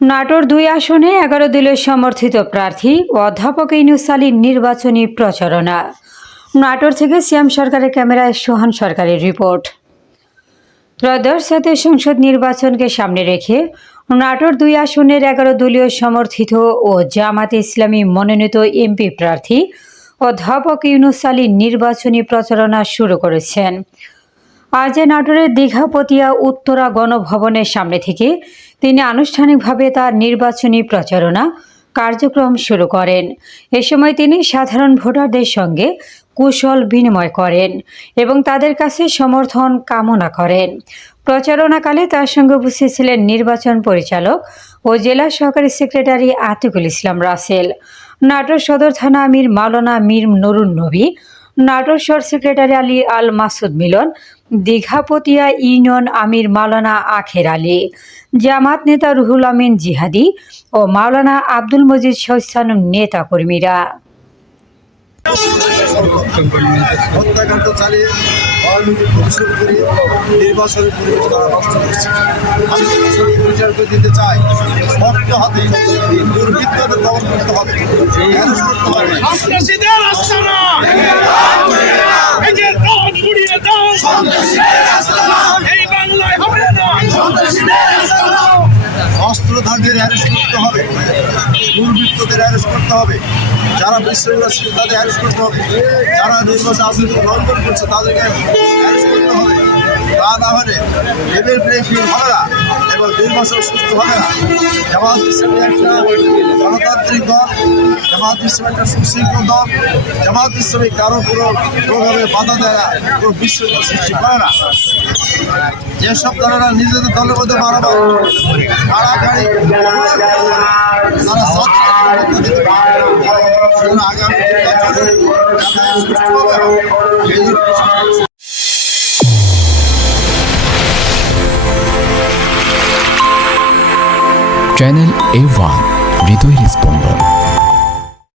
নাটোর ২ আসনে ১১ দলীয় সমর্থিত প্রার্থী ও অধ্যাপক ইউনূস আলীর নির্বাচনী প্রচারণা। নাটোর থেকে সিয়াম সরকারের ক্যামেরায় সোহান সরকারের রিপোর্ট। ত্রয়োদশ জাতীয় সংসদ নির্বাচনকে সামনে রেখে নাটোর ২ আসনের ১১ দলীয় সমর্থিত ও জামাতে ইসলামী মনোনীত এমপি প্রার্থী অধ্যাপক ইউনূস আলীর নির্বাচনী প্রচারণা শুরু করেছেন। আজ নাটোরের দীঘাপতিয়া উত্তরা গণভবনের সামনে থেকে তিনি আনুষ্ঠানিকভাবে তার নির্বাচনী প্রচারণা কার্যক্রম শুরু করেন। এ সময় তিনি সাধারণ ভোটারদের সঙ্গে কুশল বিনিময় করেন এবং তাদের কাছে সমর্থন কামনা করেন। প্রচারণাকালে তার সঙ্গে উপস্থিত ছিলেন নির্বাচন পরিচালক ও জেলা সহকারী সেক্রেটারি আতিকুল ইসলাম রাসেল, নাটোর সদর থানা আমির মাওলানা মীর নুরুন নবী, নাটোর শহর সেক্রেটারি আলী আল মাসুদ মিলন, দীঘাপতিয়া ইউনিয়ন আমির মাওলানা আখের আলী, জামাত নেতা রুহুল আমিন জিহাদি ও মাওলানা আব্দুল মজিদ সহস্থান নেতা কর্মীরা। হত্যাকাণ্ড চালিয়ে নির্বাচনের পরিবেশ তারা নষ্ট করছে। আমি পরিচার করে দিতে চাই, শক্ত হাতে দুর্বৃত্তদের দমন করতে হবে, অ্যারেস্ট করতে হবে। অস্ত্রধারীদের অ্যারেস্ট করতে হবে, দুর্বৃত্তদের অ্যারেস্ট করতে হবে, যারা বিশৃঙ্খলা ছিল তাদের অ্যারেস্ট করতে হবে, যারা নির্বাচন আচরণ লঙ্ঘন করছে তাদেরকে অ্যারেস্ট করতে হবে। তা না হলে লেভেল প্লেইং ফিল্ড হবে না এবং নির্বাচন সুস্থ হবে না। জামাত ইসলামী একটা গণতান্ত্রিক দল, জামাত ইসলামী একটা সুশৃঙ্খল দল, জামাত ইসলামী কারো কোনোভাবে বাধা দেয় না, কোনো বিশৃঙ্খলা সৃষ্টি করে না। যেসব দলেরা নিজেদের দলের মধ্যে মারামারি তারা আগামী চ্যানেল A1 হৃদয়ের স্পন্দন।